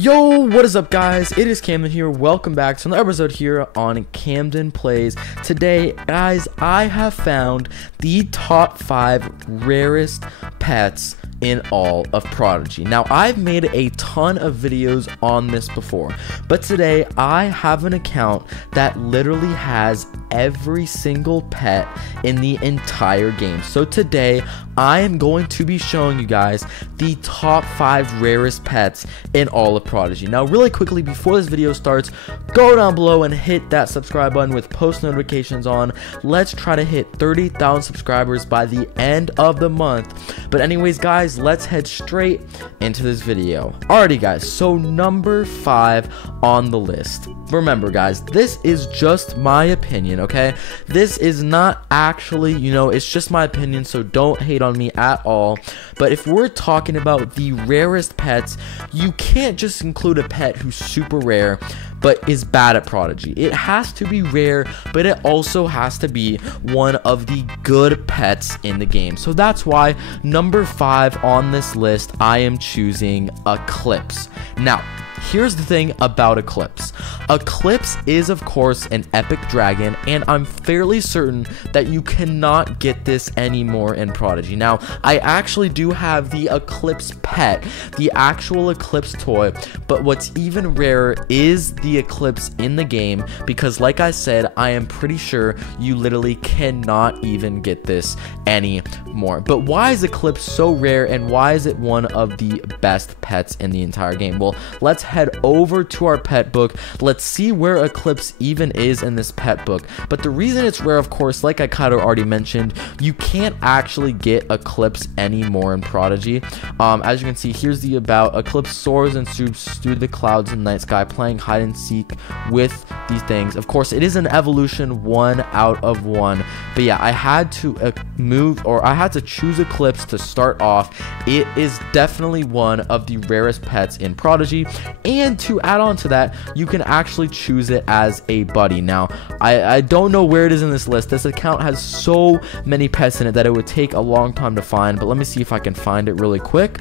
Yo, what is up guys? It is Camden here. Welcome back to another episode here on Camden Plays. Today, guys, I have found the top 5 rarest pets in all of Prodigy. Now, I've made a ton of videos on this before, but today I have an account that literally has every single pet in the entire game. So today I am going to be showing you guys the top 5 rarest pets in all of Prodigy. Now, really quickly before this video starts, go down below and hit that subscribe button with post notifications on. Let's try to hit 30,000 subscribers by the end of the month. But anyways, guys, let's head straight into this video. Alrighty guys, so number 5 on the list. Remember guys, this is just my opinion, okay? This is not actually, it's just my opinion, so don't hate on me at all. But if we're talking about the rarest pets, you can't just include a pet who's super rare but is bad at Prodigy. It has to be rare, but it also has to be one of the good pets in the game. So that's why number 5 on this list, I am choosing Eclipse. Now, here's the thing about Eclipse. Eclipse is, of course, an epic dragon, and I'm fairly certain that you cannot get this anymore in Prodigy. Now, I actually do have the Eclipse pet, the actual Eclipse toy, but what's even rarer is the Eclipse in the game, because like I said, I am pretty sure you literally cannot even get this anymore. But why is Eclipse so rare, and why is it one of the best pets in the entire game? Well, let's head over to our pet book. Let's see where Eclipse even is in this pet book. But the reason it's rare, of course, like I kind of already mentioned, you can't actually get Eclipse anymore in Prodigy. As you can see, here's the about. Eclipse soars and swoops through the clouds in the night sky, playing hide and seek with these things. Of course, it is an evolution 1 out of 1. But yeah, I had to I had to choose Eclipse to start off. It is definitely one of the rarest pets in Prodigy. And to add on to that, you can actually choose it as a buddy. Now, I don't know where it is in this list. This account has so many pets in it that it would take a long time to find, but let me see if I can find it really quick.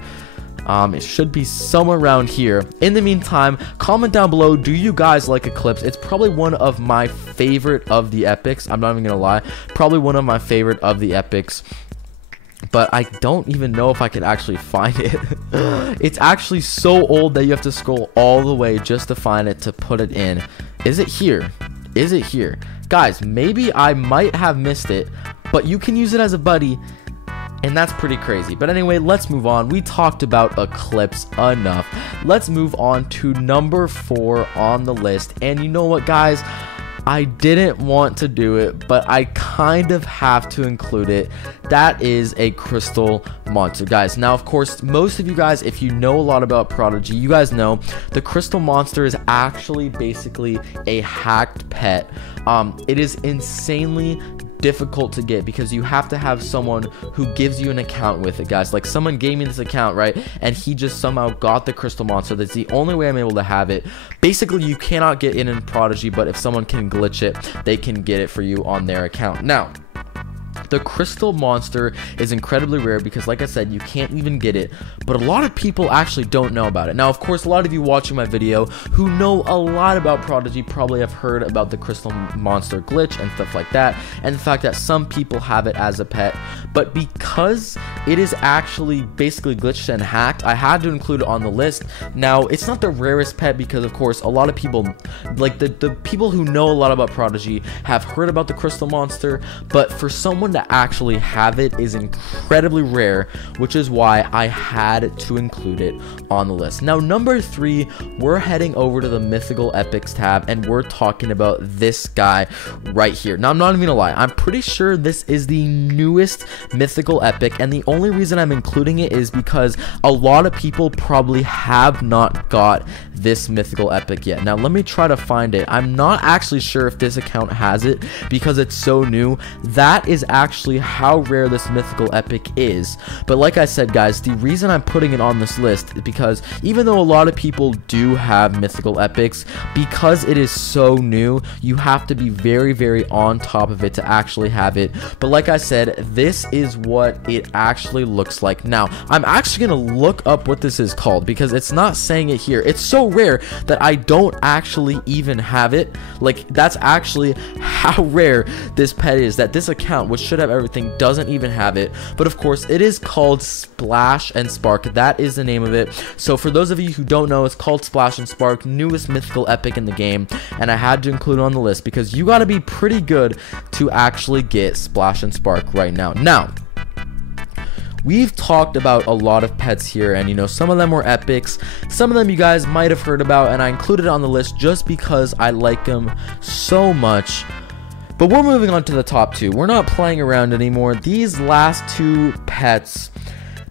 It should be somewhere around here. In the meantime, comment down below, do you guys like Eclipse? It's probably one of my favorite of the epics. I'm not even gonna lie, probably one of my favorite of the epics. But I don't even know if I can actually find it. It's actually so old that you have to scroll all the way just to find it to put it in. Is it here? Is it here? Guys, maybe I might have missed it, but you can use it as a buddy, and that's pretty crazy. But anyway, let's move on. We talked about Eclipse enough. Let's move on to number 4 on the list. And you know what, guys? I didn't want to do it, but I kind of have to include it. That is a crystal monster, guys. Now, of course, most of you guys, if you know a lot about Prodigy, you guys know the crystal monster is actually basically a hacked pet. It is insanely difficult to get because you have to have someone who gives you an account with it, guys. Like, someone gave me this account, right, and he just somehow got the crystal monster. That's the only way I'm able to have it. Basically, you cannot get in Prodigy, but if someone can glitch it, they can get it for you on their account. Now, the crystal monster is incredibly rare because, like I said, you can't even get it, but a lot of people actually don't know about it. Now, of course, a lot of you watching my video who know a lot about Prodigy probably have heard about the crystal monster glitch and stuff like that, and the fact that some people have it as a pet. But because it is actually basically glitched and hacked, I had to include it on the list. Now, it's not the rarest pet because, of course, a lot of people, like the people who know a lot about Prodigy, have heard about the crystal monster, but for someone to actually have it is incredibly rare, which is why I had to include it on the list. Now, number 3, we're heading over to the mythical epics tab, and we're talking about this guy right here. Now, I'm not even gonna lie, I'm pretty sure this is the newest mythical epic, and the only reason I'm including it is because a lot of people probably have not got this mythical epic yet. Now, let me try to find it. I'm not actually sure if this account has it because it's so new. That is actually actually how rare this mythical epic is. But like I said, guys, the reason I'm putting it on this list is because even though a lot of people do have mythical epics, because it is so new, you have to be very, very on top of it to actually have it. But like I said, this is what it actually looks like. Now, I'm actually going to look up what this is called because it's not saying it here. It's so rare that I don't actually even have it. Like, that's actually how rare this pet is, that this account, which should have everything, doesn't even have it. But of course, it is called Splash and Spark. That is the name of it. So for those of you who don't know, it's called Splash and Spark, newest mythical epic in the game, and I had to include it on the list because you got to be pretty good to actually get Splash and Spark right now. Now, we've talked about a lot of pets here, and you know, some of them were epics, some of them you guys might have heard about, and I included it on the list just because I like them so much. But we're moving on to the top two. We're not playing around anymore. These last two pets,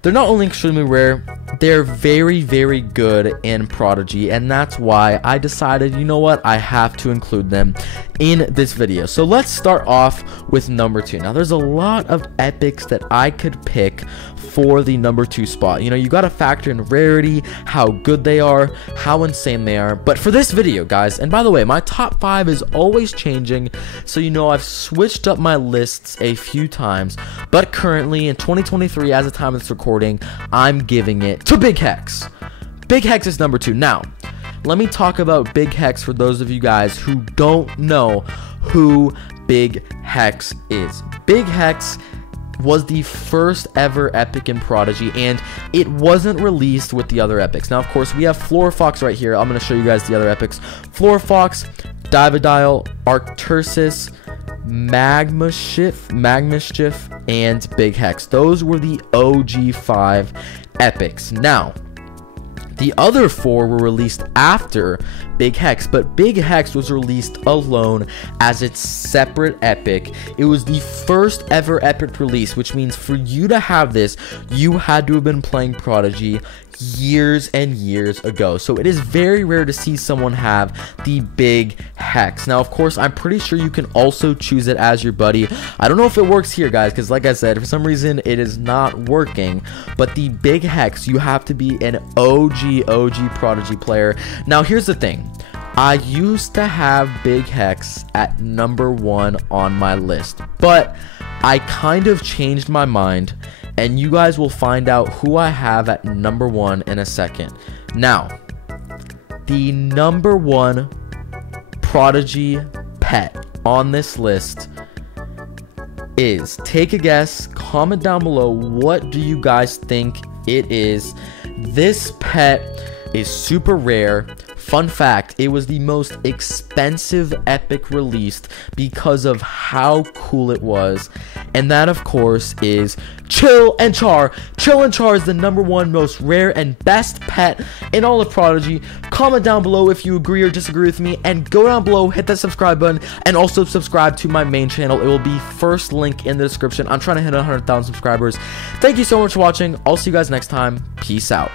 they're not only extremely rare, they're very, very good in Prodigy, and that's why I decided, you know what, I have to include them in this video. So let's start off with number 2. Now, there's a lot of epics that I could pick for the number 2 spot. You know, you got to factor in rarity, how good they are, how insane they are. But for this video, guys, and by the way, my top 5 is always changing, so you know I've switched up my lists a few times, but currently in 2023, as the time of this recording, I'm giving it to Big Hex. Big Hex is number 2. Now, let me talk about Big Hex for those of you guys who don't know who Big Hex is. Big Hex was the first ever epic in Prodigy, and it wasn't released with the other epics. Now, of course, we have Floor Fox right here. I'm going to show you guys the other epics. Floor Fox, Dividile, Arcturus, Magmashift, and Big Hex. Those were the OG 5 epics. Now, the other 4 were released after Big Hex, but Big Hex was released alone as its separate epic. It was the first ever epic release, which means for you to have this, you had to have been playing Prodigy years and years ago. So it is very rare to see someone have the Big Hex. Now, of course, I'm pretty sure you can also choose it as your buddy. I don't know if it works here, guys, because like I said, for some reason it is not working. But the Big Hex, you have to be an OG Prodigy player. Now, here's the thing. I used to have Big Hex at number 1 on my list, but I kind of changed my mind, and you guys will find out who I have at number 1 in a second. Now, the number 1 Prodigy pet on this list is, take a guess, comment down below, what do you guys think it is? This pet is super rare. Fun fact, it was the most expensive epic released because of how cool it was. And that, of course, is Chill and Char. Chill and Char is the number 1 most rare and best pet in all of Prodigy. Comment down below if you agree or disagree with me, and go down below, hit that subscribe button, and also subscribe to my main channel. It will be first link in the description. I'm trying to hit 100,000 subscribers. Thank you so much for watching. I'll see you guys next time. Peace out.